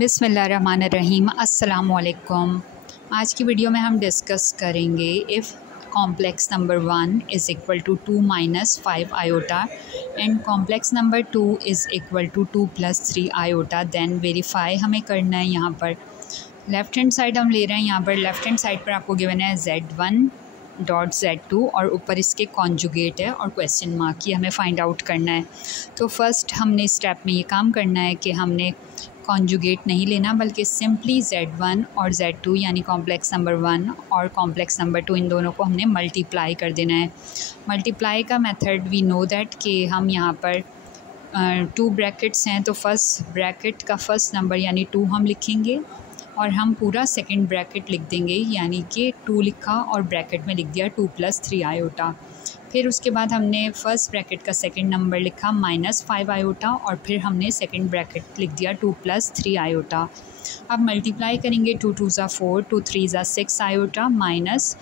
बिस्मिल्लाहिर्रहमानिर्रहीम। अस्सलामुअलैकुम। आज की वीडियो में हम डिस्कस करेंगे if complex number 1 is equal to 2 minus 5 iota and complex number 2 is equal to 2 plus 3 iota, then verify हमें करना है। यहाँ पर लेफ़्ट हैंड साइड हम ले रहे हैं। यहाँ पर लेफ़्ट हैंड साइड पर आपको गिवन है Z1 डॉट Z2 और ऊपर इसके कॉन्जुगेट है और क्वेश्चन मार्क की हमें फ़ाइंड आउट करना है। तो फर्स्ट हमने स्टेप में ये काम करना है कि हमने कॉन्जुगेट नहीं लेना बल्कि सिंपली Z1 और Z2 यानी कॉम्प्लेक्स नंबर 1 और कॉम्प्लेक्स नंबर 2 इन दोनों को हमने मल्टीप्लाई कर देना है। मल्टीप्लाई का मेथड वी नो दैट कि हम यहाँ पर 2 ब्रैकेट्स हैं, तो फर्स्ट ब्रैकेट का फर्स्ट नंबर यानी 2 हम लिखेंगे और हम पूरा सेकंड ब्रैकेट लिख देंगे, यानी कि 2 लिखा और ब्रैकेट में लिख दिया 2 प्लस 3 आयोटा। फिर उसके बाद हमने फ़र्स्ट ब्रैकेट का सेकंड नंबर लिखा माइनस 5 आयोटा और फिर हमने सेकंड ब्रैकेट लिख दिया 2 प्लस 3 आयोटा। अब मल्टीप्लाई करेंगे 2 2 ज़ा 4, 2 3 ज़ा 6 iota, minus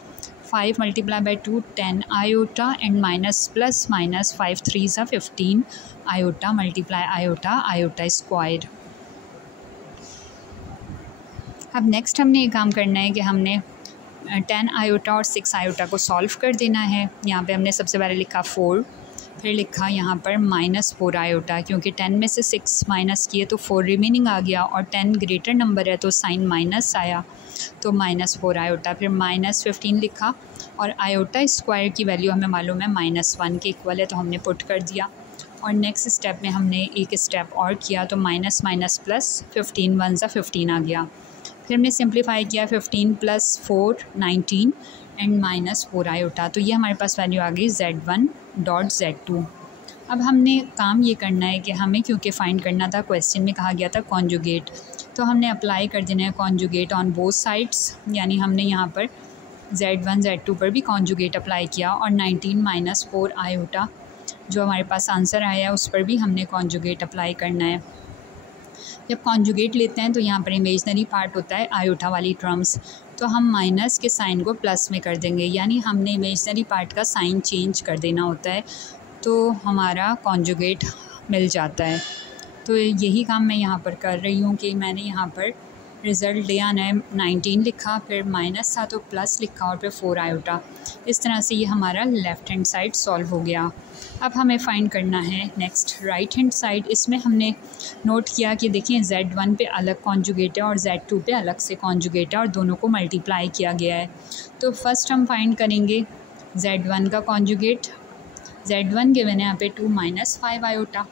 5 multiply by 2 10 iota and minus plus minus 5 3 ज़ा 15 iota multiply iota iota square. अब नेक्स्ट हमने ये काम करना है कि हमने 10 आयोटा और 6 आयोटा को सॉल्व कर देना है। यहाँ पे हमने सबसे पहले लिखा 4, फिर लिखा यहाँ पर माइनस 4 आयोटा, क्योंकि 10 में से 6 माइनस किए तो 4 रिमेनिंग आ गया और 10 ग्रेटर नंबर है तो साइन माइनस आया, तो माइनस 4 आयोटा। फिर माइनस 15 लिखा और आयोटा स्क्वायर की वैल्यू हमें मालूम है -1 के इक्वल है, तो हमने पुट कर दिया। और नेक्स्ट स्टेप में हमने एक स्टेप और किया, तो माइनस माइनस प्लस 15 1 ज़ा 15 आ गया। फिर हमने सिंप्लीफाई किया 15 प्लस 4 19 एंड माइनस 4 आयोटा, तो ये हमारे पास वैल्यू आ गई Z1 डॉट Z2। अब हमने काम ये करना है कि हमें क्योंकि फ़ाइंड करना था, क्वेश्चन में कहा गया था कॉन्जुगेट, तो हमने अप्लाई कर देना है कॉन्जुगेट ऑन बोथ साइड्स, यानी हमने यहाँ पर Z1 Z2 पर भी कॉन्जुगेट अप्लाई किया और 19 माइनस 4 आयोटा जो हमारे पास आंसर आया है उस पर भी हमने कॉन्जुगेट अप्लाई करना है। जब कॉन्जुगेट लेते हैं तो यहाँ पर इमेजनरी पार्ट होता है आयोटा वाली टर्म्स, तो हम माइनस के साइन को प्लस में कर देंगे, यानी हमने इमेजनरी पार्ट का साइन चेंज कर देना होता है, तो हमारा कॉन्जुगेट मिल जाता है। तो यही काम मैं यहाँ पर कर रही हूँ कि मैंने यहाँ पर रिज़ल्ट ले आना है। 19 लिखा, फिर माइनस था तो प्लस लिखा और फिर 4 आयोटा। इस तरह से ये हमारा लेफ़्ट हैंड साइड सॉल्व हो गया। अब हमें फ़ाइंड करना है नेक्स्ट राइट हैंड साइड। इसमें हमने नोट किया कि देखिए Z1 पे अलग कॉन्जुगेट है और Z2 पे अलग से कॉन्जुगेट है और दोनों को मल्टीप्लाई किया गया है। तो फर्स्ट हम फाइंड करेंगे Z1 का कॉन्जुगेट। Z1 गिवन है यहाँ पे 2 माइनस 5 आयोटा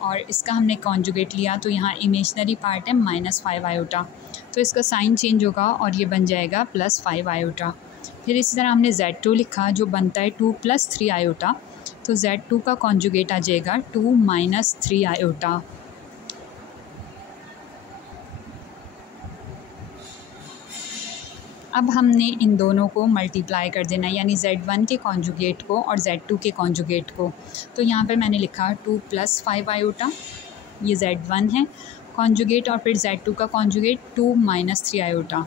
और इसका हमने कॉन्जुगेट लिया, तो यहाँ इमेजनरी पार्ट है -5 आयोटा, तो इसका साइन चेंज होगा और ये बन जाएगा +5 आयोटा। फिर इसी तरह हमने Z2 लिखा जो बनता है 2 प्लस 3 आयोटा, तो Z2 का कॉन्जुगेट आ जाएगा 2 माइनस 3 आयोटा। अब हमने इन दोनों को मल्टीप्लाई कर देना है, यानी Z1 के कॉन्जुगेट को और Z2 के कॉन्जुगेट को। तो यहाँ पर मैंने लिखा 2 प्लस 5 आयोटा, ये Z1 है कॉन्जुगेट, और फिर Z2 का कॉन्जुगेट 2 माइनस 3 आयोटा।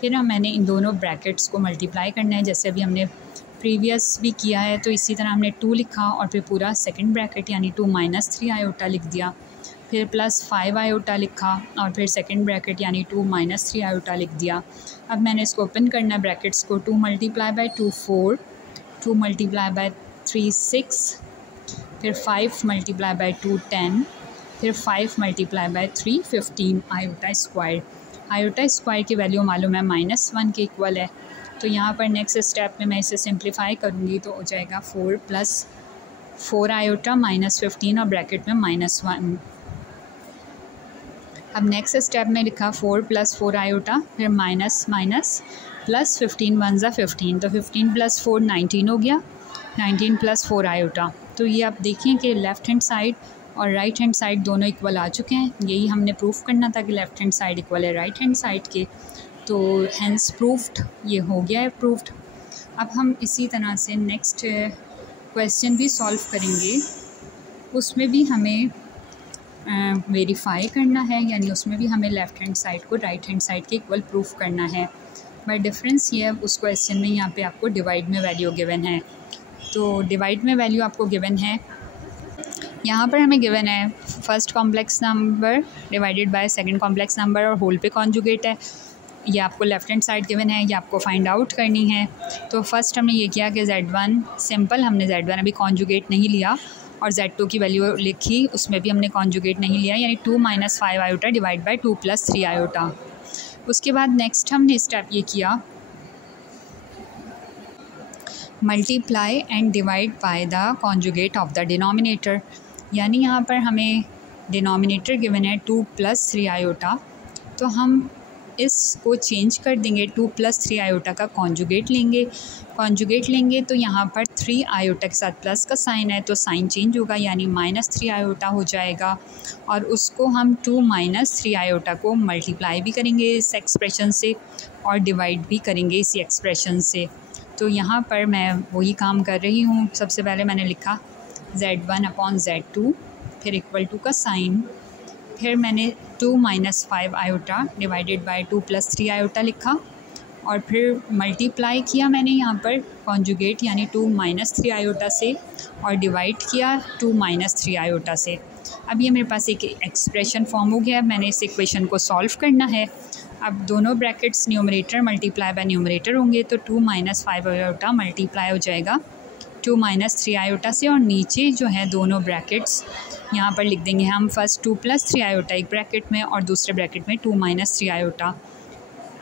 फिर मैंने इन दोनों ब्रैकेट्स को मल्टीप्लाई करना है, जैसे अभी हमने प्रीवियस भी किया है, तो इसी तरह हमने 2 लिखा और फिर पूरा सेकंड ब्रैकेट यानी 2 माइनस 3 आयोटा लिख दिया, फिर प्लस 5 आयोटा लिखा और फिर सेकंड ब्रैकेट यानी 2 माइनस 3 आयोटा लिख दिया। अब मैंने इसको ओपन करना है ब्रैकेट्स को, 2 मल्टीप्लाई बाई 2 4, 2 मल्टीप्लाई बाई 3 6, फिर 5 मल्टीप्लाई बाई 2 10, फिर 5 multiply by 3 15 iota square. Iota square की वैल्यू मालूम है -1 के इक्वल है, तो यहाँ पर नेक्स्ट स्टेप में मैं इसे सिंप्लीफाई करूँगी तो हो जाएगा 4 प्लस 4 आयोटा माइनस 15 और ब्रैकेट में -1। अब नेक्स्ट स्टेप में लिखा 4 प्लस 4 आयोटा, फिर माइनस माइनस प्लस 15 1 ज़ा 15, तो 15 प्लस 4 19 हो गया, 19 प्लस 4 आयोटा। तो ये आप देखें कि लेफ़्ट हैंड साइड और राइट हैंड साइड दोनों इक्वल आ चुके हैं। यही हमने प्रूफ करना था कि लेफ़्ट हैंड साइड इक्वल है राइट हैंड साइड के, तो हैंस प्रूफ्ड, ये हो गया है प्रूफ्ड। अब हम इसी तरह से नेक्स्ट क्वेश्चन भी सॉल्व करेंगे, उसमें भी हमें वेरीफाई करना है, यानी उसमें भी हमें लेफ़्ट हैंड साइड को राइट हैंड साइड के इक्वल प्रूफ करना है। बट डिफरेंस ये है, उस क्वेश्चन में यहाँ पे आपको डिवाइड में वैल्यू गिवन है, तो डिवाइड में वैल्यू आपको गिवन है यहाँ पर हमें गिवन है first complex number divided by second complex number और होल पे कॉन्जुगेट है। ये आपको लेफ़्ट हैंड साइड गिवन है, ये आपको फाइंड आउट करनी है। तो फर्स्ट हमने ये किया कि Z1 सिंपल, हमने Z1 अभी कॉन्जुगेट नहीं लिया, और Z2 की वैल्यू लिखी, उसमें भी हमने कॉन्जुगेट नहीं लिया, यानी 2 - 5 आयोटा डिवाइड बाय 2 + 3 आयोटा। उसके बाद नेक्स्ट हमने स्टेप ये किया, multiply and divide by the conjugate of the denominator, यानी यहाँ पर हमें डिनोमिनेटर गिवन है 2 + 3 आयोटा, तो हम इसको चेंज कर देंगे, 2 + 3 आयोटा का कॉन्जुगेट लेंगे तो यहाँ पर 3 आयोटा के साथ प्लस का साइन है, तो साइन चेंज होगा, यानी -3 आयोटा हो जाएगा। और उसको हम 2 - 3 आयोटा को मल्टीप्लाई भी करेंगे इस एक्सप्रेशन से और डिवाइड भी करेंगे इसी एक्सप्रेशन से। तो यहाँ पर मैं वही काम कर रही हूँ। सबसे पहले मैंने लिखा Z1/Z2, फिर इक्वल टू का साइन, फिर मैंने 2 - 5 आयोटा डिवाइडेड बाय 2 + 3 आयोटा लिखा, और फिर मल्टीप्लाई किया मैंने यहाँ पर कॉन्जुगेट यानी 2 - 3 आयोटा से, और डिवाइड किया 2 - 3 आयोटा से। अब ये मेरे पास एक एक्सप्रेशन फॉर्म हो गया। मैंने इस इक्वेशन को सॉल्व करना है। अब दोनों brackets numerator multiply by numerator होंगे, तो 2 - 5 आयोटा मल्टीप्लाई हो जाएगा 2 - 3 आयोटा से, और नीचे जो है दोनों ब्रैकेट्स यहाँ पर लिख देंगे हम, फर्स्ट 2 + 3 आयोटा एक ब्रैकेट में और दूसरे ब्रैकेट में 2 - 3 आयोटा।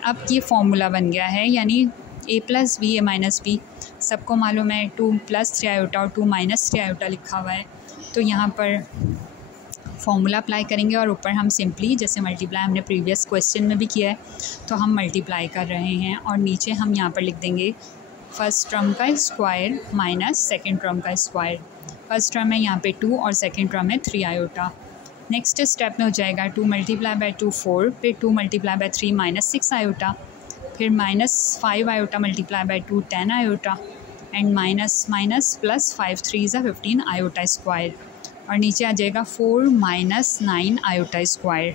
अब ये फॉर्मूला बन गया है, यानी a + b a - b सबको मालूम है, 2 + 3 आयोटा और 2 - 3 आयोटा लिखा हुआ है। तो यहाँ पर फॉर्मूला अप्लाई करेंगे और ऊपर हम सिंपली जैसे मल्टीप्लाई हमने प्रीवियस क्वेश्चन में भी किया है, तो हम मल्टीप्लाई कर रहे हैं, और नीचे हम यहाँ पर लिख देंगे फर्स्ट टर्म का स्क्वायर माइनस सेकेंड टर्म का स्क्वायर। फर्स्ट टर्म है यहाँ पे 2 और सेकेंड टर्म है 3 आयोटा। नेक्स्ट स्टेप में हो जाएगा 2 × 2 4, फिर 2 × 3 -6 आयोटा, फिर -5 iota multiply by 2 10 iota, and minus plus 5 3 = 15 iota square, और नीचे आ जाएगा 4 - 9 आयोटा स्क्वायर।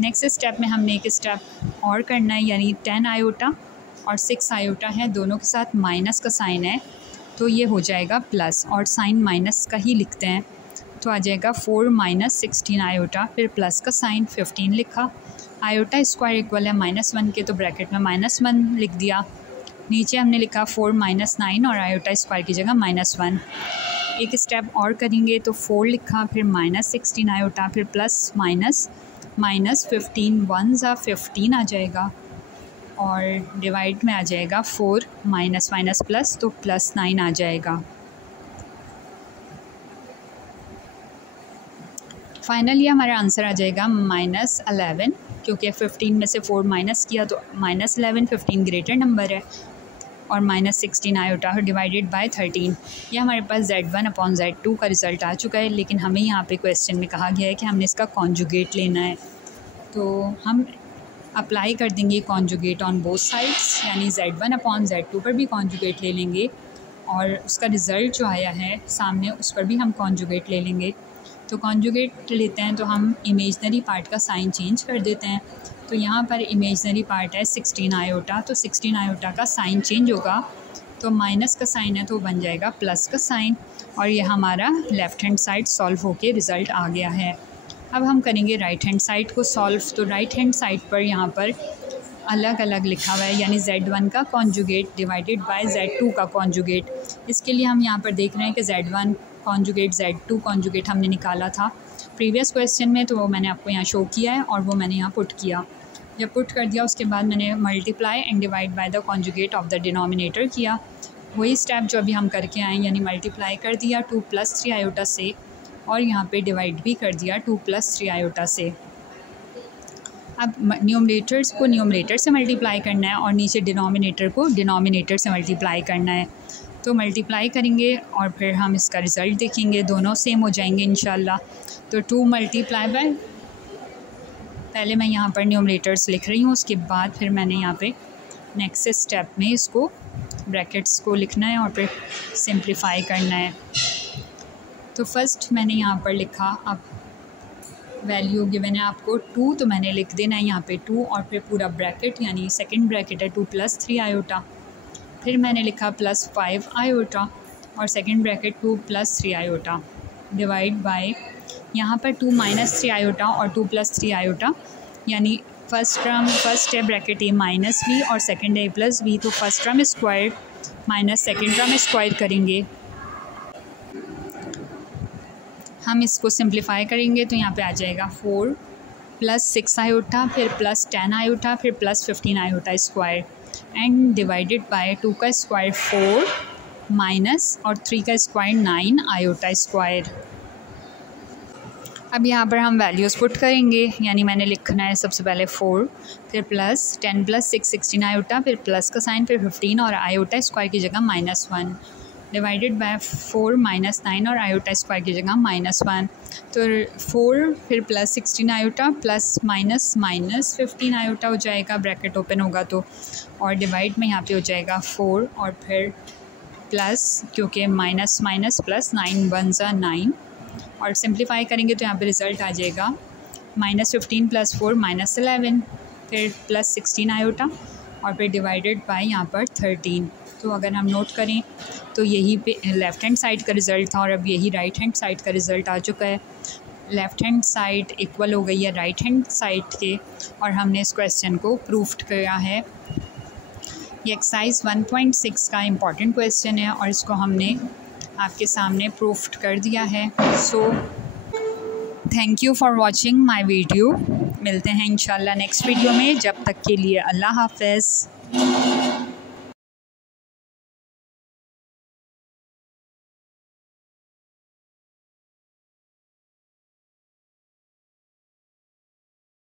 नेक्स्ट स्टेप में हमने एक स्टेप और करना है, यानी 10 आयोटा और 6 आयोटा है, दोनों के साथ माइनस का साइन है, तो ये हो जाएगा प्लस, और साइन माइनस का ही लिखते हैं, तो आ जाएगा 4 - 16 आयोटा, फिर प्लस का साइन 15 लिखा, आयोटा स्क्वायर इक्वल है -1 के, तो ब्रैकेट में -1 लिख दिया। नीचे हमने लिखा 4 - 9 और आयोटा स्क्वायर की जगह -1। एक स्टेप और करेंगे तो 4 लिखा, फिर -16 आयोटा, फिर प्लस माइनस -15 1 = 15 आ जाएगा, और डिवाइड में आ जाएगा 4 माइनस प्लस, तो +9 आ जाएगा। फाइनली हमारा आंसर आ जाएगा -11, क्योंकि 15 में से 4 माइनस किया तो -11, 15 ग्रेटर नंबर है, और -16 आयोटा डिवाइडेड बाय 13। ये हमारे पास Z1/Z2 का रिज़ल्ट आ चुका है, लेकिन हमें यहाँ पे क्वेश्चन में कहा गया है कि हमने इसका कॉन्जुगेट लेना है, तो हम अप्लाई कर देंगे कॉन्जुगेट ऑन बोथ साइड्स, यानी Z1/Z2 पर भी कॉन्जुगेट ले लेंगे, और उसका रिज़ल्ट जो आया है सामने उस पर भी हम कॉन्जुगेट ले लेंगे। तो कॉन्जुगेट लेते हैं तो हम इमेजनरी पार्ट का साइन चेंज कर देते हैं। तो यहाँ पर इमेजनरी पार्ट है 16 आयोटा, तो 16 आयोटा का साइन चेंज होगा, तो माइनस का साइन है तो बन जाएगा प्लस का साइन, और ये हमारा लेफ़्ट हैंड साइड सॉल्व होके रिज़ल्ट आ गया है। अब हम करेंगे राइट हैंड साइड को सॉल्व। तो राइट हैंड साइड पर यहाँ पर अलग अलग लिखा हुआ है, यानी Z1 का कॉन्जुगेट डिवाइडेड बाय Z2 का कॉन्जुगेट। इसके लिए हम यहाँ पर देख रहे हैं कि Z1 कॉन्जुगेट Z2 कॉन्जुगेट हमने निकाला था प्रीवियस क्वेश्चन में, तो वो मैंने आपको यहाँ शो किया है, और वो मैंने यहाँ पुट किया। जब पुट कर दिया उसके बाद मैंने multiply and divide by the conjugate of the denominator किया। वही स्टेप जो अभी हम करके आए, यानी मल्टीप्लाई कर दिया 2 + 3 आयोटा से, और यहाँ पे डिवाइड भी कर दिया 2 + 3 आयोटा से। अब न्यूमरेटर्स को न्यूमरेटर से मल्टीप्लाई करना है, और नीचे डिनोमिनेटर को डिनोमिनेटर से मल्टीप्लाई करना है। तो मल्टीप्लाई करेंगे और फिर हम इसका रिज़ल्ट देखेंगे, दोनों सेम हो जाएंगे इंशाल्लाह। तो 2 × बाय, पहले मैं यहाँ पर न्यूमरेटर्स लिख रही हूँ, उसके बाद फिर मैंने यहाँ पे नेक्स्ट स्टेप में इसको ब्रैकेट्स को लिखना है और फिर सिंप्लीफाई करना है। तो फर्स्ट मैंने यहाँ पर लिखा, अब वैल्यू गिवन है आपको 2, तो मैंने लिख देना है यहाँ पे 2, और फिर पूरा ब्रैकेट, यानी सेकंड ब्रैकेट है 2 + 3 आयोटा, फिर मैंने लिखा +5 आयोटा, और second bracket 2 + 3 iota. Divide by यहाँ पर 2 माइनस 3 आयोटा और 2 प्लस 3 आयोटा, यानी फर्स्ट है ब्रैकेट ए माइनस बी और सेकेंड ए प्लस बी, तो first term square minus second term square करेंगे। हम इसको सिंप्लीफाई करेंगे तो यहाँ पे आ जाएगा 4 प्लस 6 आयोटा, फिर प्लस 10 आयोटा, फिर plus 15 iota square and divided by 2 का स्क्वायर 4 माइनस और 3 का स्क्वायर 9 आयोटा स्क्वायर। अब यहाँ पर हम वैल्यूज़ पुट करेंगे, यानी मैंने लिखना है सबसे पहले 4, फिर प्लस 10 प्लस 6 16 आयोटा, फिर प्लस का साइन, फिर 15 और आयोटा स्क्वायर की जगह -1 डिवाइडेड बाय 4 माइनस 9 और आयोटा स्क्वायर की जगह -1, तो 4 फिर plus 16 iota plus minus minus 15 iota हो जाएगा, ब्रैकेट ओपन होगा तो, और डिवाइड में यहाँ पे हो जाएगा 4 और फिर प्लस, क्योंकि माइनस माइनस प्लस 9 1 ज़ा 9, और सिंप्लीफाई करेंगे तो यहाँ पे रिज़ल्ट आ जाएगा -15 प्लस 4 -11, फिर प्लस 16 आयोटा और फिर डिवाइडेड बाय यहाँ पर 13। तो अगर हम नोट करें तो यही पे लेफ़्ट हैंड साइड का रिज़ल्ट था और अब यही राइट हैंड साइड का रिज़ल्ट आ चुका है। लेफ़्ट हैंड साइड इक्वल हो गई है राइट हैंड साइड के, और हमने इस क्वेश्चन को प्रूफ्ड किया है। ये एक्सरसाइज 1.6 का इम्पॉर्टेंट क्वेश्चन है और इसको हमने आपके सामने प्रूफ्ड कर दिया है। So thank you for watching my video. मिलते हैं इंशाल्लाह नेक्स्ट वीडियो में, जब तक के लिए अल्लाह हाफ़िज़।